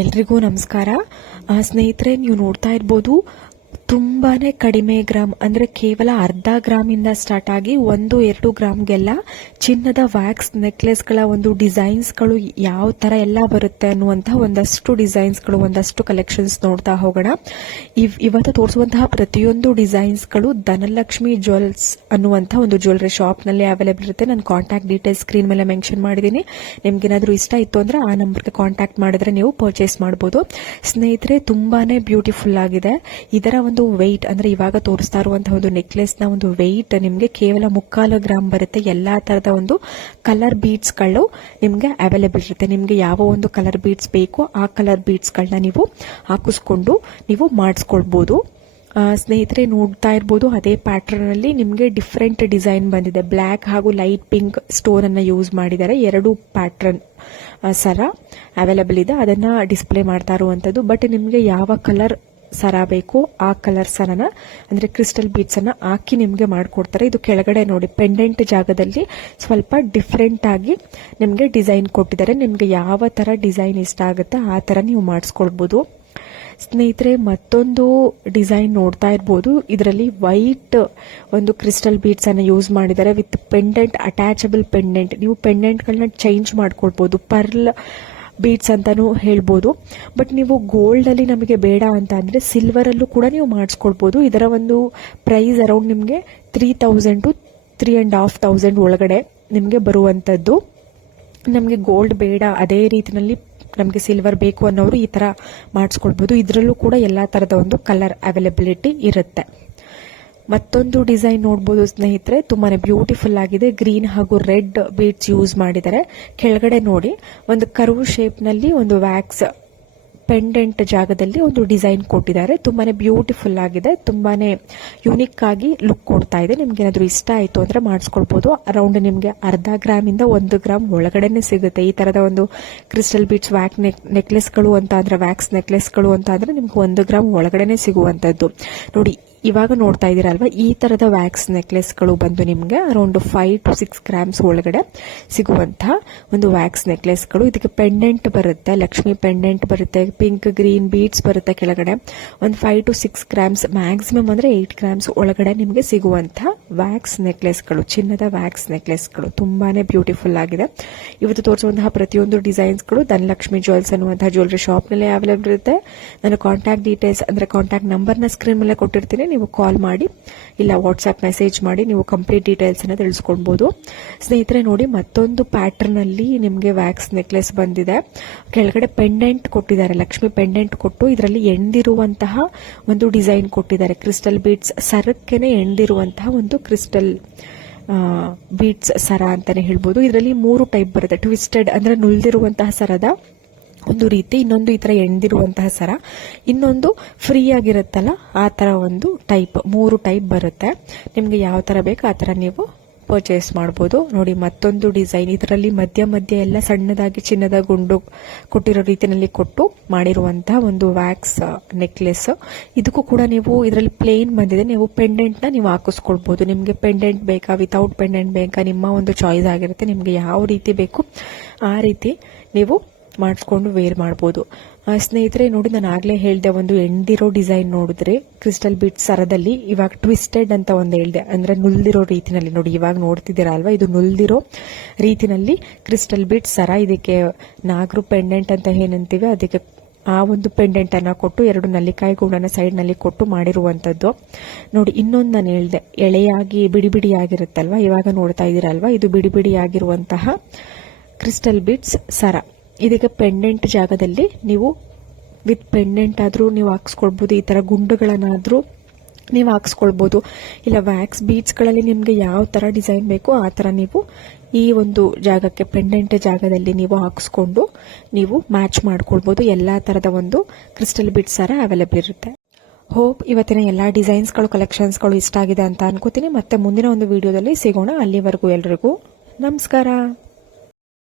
ಎಲ್ರಿಗೂ ನಮಸ್ಕಾರ ಸ್ನೇಹಿತರೆ, ನೀವು ನೋಡ್ತಾ ಇರ್ಬೋದು ತುಂಬಾನೇ ಕಡಿಮೆ ಗ್ರಾಮ್ ಅಂದ್ರೆ ಕೇವಲ ಅರ್ಧ ಗ್ರಾಮಿಂದ ಸ್ಟಾರ್ಟ್ ಆಗಿ 1-2 ಗ್ರಾಮ್ಗೆಲ್ಲ ಚಿನ್ನದ ವ್ಯಾಕ್ಸ್ ನೆಕ್ಲೆಸ್ಗಳ ಒಂದು ಡಿಸೈನ್ಸ್ಗಳು ಯಾವ ತರ ಎಲ್ಲ ಬರುತ್ತೆ ಅನ್ನುವಂತಹ ಒಂದಷ್ಟು ಡಿಸೈನ್ಸ್ಗಳು, ಒಂದಷ್ಟು ಕಲೆಕ್ಷನ್ಸ್ ನೋಡ್ತಾ ಹೋಗೋಣ. ಇವತ್ತು ತೋರಿಸುವಂತಹ ಪ್ರತಿಯೊಂದು ಡಿಸೈನ್ಸ್ಗಳು ಧನಲಕ್ಷ್ಮಿ ಜ್ಯುವೆಲ್ಸ್ ಅನ್ನುವಂತಹ ಒಂದು ಜ್ಯುವೆಲ್ಲರಿ ಶಾಪ್ ನಲ್ಲಿ ಅವೈಲೇಬಲ್ ಇರುತ್ತೆ. ನಾನು ಕಾಂಟ್ಯಾಕ್ಟ್ ಡೀಟೇಲ್ಸ್ ಸ್ಕ್ರೀನ್ ಮೇಲೆ ಮೆನ್ಷನ್ ಮಾಡಿದ್ದೀನಿ. ನಿಮ್ಗೆ ಏನಾದರೂ ಇಷ್ಟ ಇತ್ತು ಅಂದ್ರೆ ಆ ನಂಬರ್ಗೆ ಕಾಂಟ್ಯಾಕ್ಟ್ ಮಾಡಿದ್ರೆ ನೀವು ಪರ್ಚೇಸ್ ಮಾಡಬಹುದು. ಸ್ನೇಹಿತರೆ, ತುಂಬಾನೇ ಬ್ಯೂಟಿಫುಲ್ ಆಗಿದೆ. ಇದರ ಒಂದು ವೆಯ್ಟ್ ಅಂದ್ರೆ ಇವಾಗ ತೋರಿಸ್ತಾ ಇರುವಂತಹ ಒಂದು ನೆಕ್ಲೆಸ್ ನ ಒಂದು ವೆಯ್ಟ್ ನಿಮ್ಗೆ ಕೇವಲ 3/4 ಗ್ರಾಮ್ ಬರುತ್ತೆ. ಎಲ್ಲಾ ತರದ ಒಂದು ಕಲರ್ ಬೀಡ್ಸ್ ಗಳು ನಿಮ್ಗೆ ಅವೈಲೇಬಲ್ ಇರುತ್ತೆ. ನಿಮ್ಗೆ ಯಾವ ಒಂದು ಕಲರ್ ಬೀಡ್ಸ್ ಬೇಕೋ ಆ ಕಲರ್ ಬೀಡ್ಸ್ ಗಳನ್ನ ನೀವು ಹಾಕಿಸ್ಕೊಂಡು ನೀವು ಮಾಡಿಸ್ಕೊಳ್ಬಹುದು. ಸ್ನೇಹಿತರೆ, ನೋಡ್ತಾ ಇರ್ಬೋದು ಅದೇ ಪ್ಯಾಟರ್ನ್ ಅಲ್ಲಿ ನಿಮ್ಗೆ ಡಿಫರೆಂಟ್ ಡಿಸೈನ್ ಬಂದಿದೆ. ಬ್ಲಾಕ್ ಹಾಗೂ ಲೈಟ್ ಪಿಂಕ್ ಸ್ಟೋನ್ ಅನ್ನ ಯೂಸ್ ಮಾಡಿದ್ದಾರೆ. 2 ಪ್ಯಾಟರ್ನ್ ಸರ ಅವೈಲೇಬಲ್ ಇದೆ, ಅದನ್ನ ಡಿಸ್ಪ್ಲೇ ಮಾಡ್ತಾ ಇರುವಂತದ್ದು. ಬಟ್ ನಿಮ್ಗೆ ಯಾವ ಕಲರ್ ಸರ ಬೇಕು ಆ ಕಲರ್ ಸರನ ಅಂದ್ರೆ ಕ್ರಿಸ್ಟಲ್ ಬೀಡ್ಸ್ ಅನ್ನ ಹಾಕಿ ನಿಮ್ಗೆ ಮಾಡ್ಕೊಡ್ತಾರೆ. ಇದು ಕೆಳಗಡೆ ನೋಡಿ ಪೆಂಡೆಂಟ್ ಜಾಗದಲ್ಲಿ ಸ್ವಲ್ಪ ಡಿಫರೆಂಟ್ ಆಗಿ ನಿಮ್ಗೆ ಡಿಸೈನ್ ಕೊಟ್ಟಿದ್ದಾರೆ. ನಿಮ್ಗೆ ಯಾವ ತರ ಡಿಸೈನ್ ಇಷ್ಟ ಆಗುತ್ತೆ ಆ ತರ ನೀವು ಮಾಡಿಸ್ಕೊಳ್ಬಹುದು. ಸ್ನೇಹಿತರೆ, ಮತ್ತೊಂದು ಡಿಸೈನ್ ನೋಡ್ತಾ ಇರ್ಬೋದು. ಇದರಲ್ಲಿ ವೈಟ್ ಒಂದು ಕ್ರಿಸ್ಟಲ್ ಬೀಡ್ಸ್ ಅನ್ನ ಯೂಸ್ ಮಾಡಿದ್ದಾರೆ ವಿತ್ ಪೆಂಡೆಂಟ್, ಅಟ್ಯಾಚಬಲ್ ಪೆಂಡೆಂಟ್. ನೀವು ಪೆಂಡೆಂಟ್ ಗಳನ್ನ ಚೇಂಜ್ ಮಾಡ್ಕೊಳ್ಬಹುದು. ಪರ್ಲ್ ಬೀಡ್ಸ್ ಅಂತಾನು ಹೇಳ್ಬೋದು. ಬಟ್ ನೀವು ಗೋಲ್ಡ್ ಅಲ್ಲಿ ನಮಗೆ ಬೇಡ ಅಂತ ಅಂದ್ರೆ ಸಿಲ್ವರ್ ಅಲ್ಲೂ ಕೂಡ ನೀವು ಮಾಡಿಸ್ಕೊಳ್ಬಹುದು. ಇದರ ಒಂದು ಪ್ರೈಸ್ ಅರೌಂಡ್ ನಿಮ್ಗೆ 3000 to 3500 ಒಳಗಡೆ ನಿಮ್ಗೆ ಬರುವಂತದ್ದು. ನಮಗೆ ಗೋಲ್ಡ್ ಬೇಡ, ಅದೇ ರೀತಿನಲ್ಲಿ ನಮಗೆ ಸಿಲ್ವರ್ ಬೇಕು ಅನ್ನೋರು ಈ ತರ ಮಾಡಿಸ್ಕೊಳ್ಬಹುದು. ಇದರಲ್ಲೂ ಕೂಡ ಎಲ್ಲಾ ತರದ ಒಂದು ಕಲರ್ ಅವೈಲಬಿಲಿಟಿ ಇರುತ್ತೆ. ಮತ್ತೊಂದು ಡಿಸೈನ್ ನೋಡಬಹುದು ಸ್ನೇಹಿತರೆ, ತುಂಬಾನೇ ಬ್ಯೂಟಿಫುಲ್ ಆಗಿದೆ. ಗ್ರೀನ್ ಹಾಗೂ ರೆಡ್ ಬೀಡ್ಸ್ ಯೂಸ್ ಮಾಡಿದ್ದಾರೆ. ಕೆಳಗಡೆ ನೋಡಿ ಒಂದು ಕರ್ವ್ ಶೇಪ್ ನಲ್ಲಿ ಒಂದು ವ್ಯಾಕ್ಸ್ ಪೆಂಡೆಂಟ್ ಜಾಗದಲ್ಲಿ ಒಂದು ಡಿಸೈನ್ ಕೊಟ್ಟಿದ್ದಾರೆ. ತುಂಬಾನೇ ಬ್ಯೂಟಿಫುಲ್ ಆಗಿದೆ, ತುಂಬಾನೇ ಯುನಿಕ್ ಆಗಿ ಲುಕ್ ಕೊಡ್ತಾ ಇದೆ. ನಿಮ್ಗೆ ಏನಾದ್ರು ಇಷ್ಟ ಆಯ್ತು ಅಂದ್ರೆ ಮಾಡಿಸ್ಕೊಳ್ಬಹುದು. ಅರೌಂಡ್ ನಿಮ್ಗೆ ಅರ್ಧ ಗ್ರಾಮ್ ಇಂದ 1 ಗ್ರಾಮ್ ಒಳಗಡೆನೆ ಸಿಗುತ್ತೆ. ಈ ತರದ ಒಂದು ಕ್ರಿಸ್ಟಲ್ ಬೀಡ್ಸ್ ನೆಕ್ಲೆಸ್ಗಳು ಅಂತ ಅಂದ್ರೆ ವ್ಯಾಕ್ಸ್ ನೆಕ್ಲೆಸ್ಗಳು ಅಂತ ಅಂದ್ರೆ ನಿಮ್ಗೆ 1 ಗ್ರಾಮ್ ಒಳಗಡೆನೆ ಸಿಗುವಂತದ್ದು. ನೋಡಿ ಇವಾಗ ನೋಡ್ತಾ ಇದೀರಲ್ವಾ, ಈ ತರದ ವ್ಯಾಕ್ಸ್ ನೆಕ್ಲೆಸ್ಗಳು ಬಂದು ನಿಮ್ಗೆ ಅರೌಂಡ್ 5 to 6 ಗ್ರಾಮ್ಸ್ ಒಳಗಡೆ ಸಿಗುವಂತಹ ಒಂದು ವ್ಯಾಕ್ಸ್ ನೆಕ್ಲೆಸ್ಗಳು. ಇದಕ್ಕೆ ಪೆಂಡೆಂಟ್ ಬರುತ್ತೆ, ಲಕ್ಷ್ಮಿ ಪೆಂಡೆಂಟ್ ಬರುತ್ತೆ, ಪಿಂಕ್ ಗ್ರೀನ್ ಬೀಡ್ಸ್ ಬರುತ್ತೆ. ಕೆಳಗಡೆ ಒಂದು 5 to 6 ಗ್ರಾಮ್ಸ್, ಮ್ಯಾಕ್ಸಿಮಮ್ ಅಂದ್ರೆ 8 ಗ್ರಾಮ್ಸ್ ಒಳಗಡೆ ನಿಮ್ಗೆ ಸಿಗುವಂತಹ ವ್ಯಾಕ್ಸ್ ನೆಕ್ಲೆಸ್ಗಳು, ಚಿನ್ನದ ವ್ಯಾಕ್ಸ್ ನೆಕ್ಲೆಸ್ಗಳು ತುಂಬಾನೇ ಬ್ಯೂಟಿಫುಲ್ ಆಗಿದೆ. ಇವತ್ತು ತೋರಿಸುವಂತಹ ಪ್ರತಿಯೊಂದು ಡಿಸೈನ್ಸ್ಗಳು ಧನಲಕ್ಷ್ಮಿ ಜ್ಯುವೆಲ್ಸ್ ಅನ್ನುವಂತಹ ಜ್ಯುವೆಲ್ಲರಿ ಶಾಪ್ ನಲ್ಲಿ ಅವೈಲೇಬಲ್ ಇರುತ್ತೆ. ನಾನು ಕಾಂಟ್ಯಾಕ್ಟ್ ಡೀಟೇಲ್ಸ್ ಅಂದ್ರೆ ಕಾಂಟ್ಯಾಕ್ಟ್ ನಂಬರ್ ನ ಸ್ಕ್ರೀನ್ ಮೇಲೆ ಕೊಟ್ಟಿರ್ತೀನಿ. ನೀವು ಕಾಲ್ ಮಾಡಿ ಇಲ್ಲ ವಾಟ್ಸ್ಆಪ್ ಮೆಸೇಜ್ ಮಾಡಿ ನೀವು ಕಂಪ್ಲೀಟ್ ಡೀಟೇಲ್ಸ್ ಅನ್ನ ತಿಳಿಸ್ಕೊಳ್ಬಹುದು. ಸ್ನೇಹಿತರೆ ನೋಡಿ, ಮತ್ತೊಂದು ಪ್ಯಾಟರ್ನ್ ಅಲ್ಲಿ ನಿಮ್ಗೆ ವ್ಯಾಕ್ಸ್ ನೆಕ್ಲೆಸ್ ಬಂದಿದೆ. ಕೆಳಗಡೆ ಪೆಂಡೆಂಟ್ ಕೊಟ್ಟಿದ್ದಾರೆ, ಲಕ್ಷ್ಮಿ ಪೆಂಡೆಂಟ್ ಕೊಟ್ಟು ಇದರಲ್ಲಿ ಎಣ್ದಿರುವಂತಹ ಒಂದು ಡಿಸೈನ್ ಕೊಟ್ಟಿದ್ದಾರೆ. ಕ್ರಿಸ್ಟಲ್ ಬೀಡ್ಸ್ ಸರಕ್ಕೆನೆ ಎಣ್ದಿರುವಂತಹ ಒಂದು ಕ್ರಿಸ್ಟಲ್ ಬೀಡ್ಸ್ ಸರ ಅಂತಾನೆ ಹೇಳ್ಬೋದು. ಇದರಲ್ಲಿ 3 ಟೈಪ್ ಬರುತ್ತೆ. ಟ್ವಿಸ್ಟೆಡ್ ಅಂದ್ರೆ ನುಳ್ದಿರುವಂತಹ ಸರದ ಒಂದು ರೀತಿ, ಇನ್ನೊಂದು ಈ ತರ ಎಣ್ದಿರುವಂತಹ ಸರ, ಇನ್ನೊಂದು ಫ್ರೀ ಆಗಿರುತ್ತಲ್ಲ ಆ ತರ ಒಂದು ಟೈಪ್. 3 ಟೈಪ್ ಬರುತ್ತೆ. ನಿಮ್ಗೆ ಯಾವ ತರ ಬೇಕು ಆ ತರ ನೀವು ಪರ್ಚೇಸ್ ಮಾಡಬಹುದು. ನೋಡಿ ಮತ್ತೊಂದು ಡಿಸೈನ್, ಇದರಲ್ಲಿ ಮಧ್ಯ ಎಲ್ಲ ಸಣ್ಣದಾಗಿ ಚಿನ್ನದ ಗುಂಡು ಕೊಟ್ಟಿರೋ ರೀತಿಯಲ್ಲಿ ಕೊಟ್ಟು ಮಾಡಿರುವಂತಹ ಒಂದು ವ್ಯಾಕ್ಸ್ ನೆಕ್ಲೆಸ್. ಇದಕ್ಕೂ ಕೂಡ ನೀವು ಇದರಲ್ಲಿ ಪ್ಲೇನ್ ಬಂದಿದೆ, ನೀವು ಪೆಂಡೆಂಟ್ ನ ನೀವು ಹಾಕಿಸ್ಕೊಳ್ಬಹುದು. ನಿಮ್ಗೆ ಪೆಂಡೆಂಟ್ ಬೇಕಾ, ವಿತೌಟ್ ಪೆಂಡೆಂಟ್ ಬೇಕಾ, ನಿಮ್ಮ ಒಂದು ಚಾಯ್ಸ್ ಆಗಿರುತ್ತೆ. ನಿಮ್ಗೆ ಯಾವ ರೀತಿ ಬೇಕು ಆ ರೀತಿ ನೀವು ಮಾಡಿಸ್ಕೊಂಡು ವೇರ್ ಮಾಡಬಹುದು. ಸ್ನೇಹಿತರೆ ನೋಡಿ, ನಾನು ಆಗ್ಲೇ ಹೇಳ್ದೆ ಒಂದು ಎಣ್ದಿರೋ ಡಿಸೈನ್ ನೋಡಿದ್ರೆ ಕ್ರಿಸ್ಟಲ್ ಬೀಡ್ ಸರದಲ್ಲಿ, ಇವಾಗ ಟ್ವಿಸ್ಟೆಡ್ ಅಂತ ಒಂದು ಹೇಳ್ದೆ ಅಂದ್ರೆ ನುಲ್ದಿರೋ ರೀತಿನಲ್ಲಿ. ನೋಡಿ ಇವಾಗ ನೋಡ್ತಿದ್ದೀರಾ ಅಲ್ವಾ, ಇದು ನುಲ್ದಿರೋ ರೀತಿನಲ್ಲಿ ಕ್ರಿಸ್ಟಲ್ ಬೀಡ್ ಸರ. ಇದಕ್ಕೆ ನಾಗರು ಪೆಂಡೆಂಟ್ ಅಂತ ಏನಂತೀವಿ, ಅದಕ್ಕೆ ಆ ಒಂದು ಪೆಂಡೆಂಟ್ ಅನ್ನ ಕೊಟ್ಟು 2 ನಲ್ಲಿಕಾಯಿ ಗೂಡನ್ನ ಸೈಡ್ ನಲ್ಲಿ ಕೊಟ್ಟು ಮಾಡಿರುವಂತದ್ದು. ನೋಡಿ ಇನ್ನೊಂದು ನಾನು ಹೇಳ್ದೆ ಎಳೆಯಾಗಿ ಬಿಡಿ ಬಿಡಿ ಆಗಿರುತ್ತಲ್ವಾ, ಇವಾಗ ನೋಡ್ತಾ ಇದ್ದೀರಲ್ವಾ, ಇದು ಬಿಡಿ ಬಿಡಿ ಆಗಿರುವಂತಹ ಕ್ರಿಸ್ಟಲ್ ಬೀಡ್ಸ್ ಸರ. ಇದಕ್ಕೆ ಪೆಂಡೆಂಟ್ ಜಾಗದಲ್ಲಿ ನೀವು ವಿತ್ ಪೆಂಡೆಂಟ್ ಆದ್ರೂ ನೀವು ಹಾಕ್ಸ್ಕೊಳ್ಬಹುದು, ಈ ತರ ಗುಂಡುಗಳನ್ನಾದ್ರೂ ನೀವು ಹಾಕ್ಸ್ಕೊಳ್ಬಹುದು. ಇಲ್ಲ ವ್ಯಾಕ್ಸ್ ಬೀಡ್ಸ್ ಗಳಲ್ಲಿ ನಿಮ್ಗೆ ಯಾವ ತರ ಡಿಸೈನ್ ಬೇಕೋ ಆ ತರ ನೀವು ಈ ಒಂದು ಜಾಗಕ್ಕೆ ಪೆಂಡೆಂಟ್ ಜಾಗದಲ್ಲಿ ನೀವು ಹಾಕ್ಸ್ಕೊಂಡು ನೀವು ಮ್ಯಾಚ್ ಮಾಡ್ಕೊಳ್ಬಹುದು. ಎಲ್ಲಾ ತರದ ಒಂದು ಕ್ರಿಸ್ಟಲ್ ಬೀಡ್ಸ್ ಸರ ಅವೈಲೇಬಲ್ ಇರುತ್ತೆ. ಹೋಪ್ ಇವತ್ತಿನ ಎಲ್ಲಾ ಡಿಸೈನ್ಸ್ಗಳು ಕಲೆಕ್ಷನ್ಸ್ಗಳು ಇಷ್ಟ ಆಗಿದೆ ಅಂತ ಅನ್ಕೋತೀನಿ. ಮತ್ತೆ ಮುಂದಿನ ಒಂದು ವಿಡಿಯೋದಲ್ಲಿ ಸಿಗೋಣ. ಅಲ್ಲಿವರೆಗೂ ಎಲ್ರಿಗೂ ನಮಸ್ಕಾರ.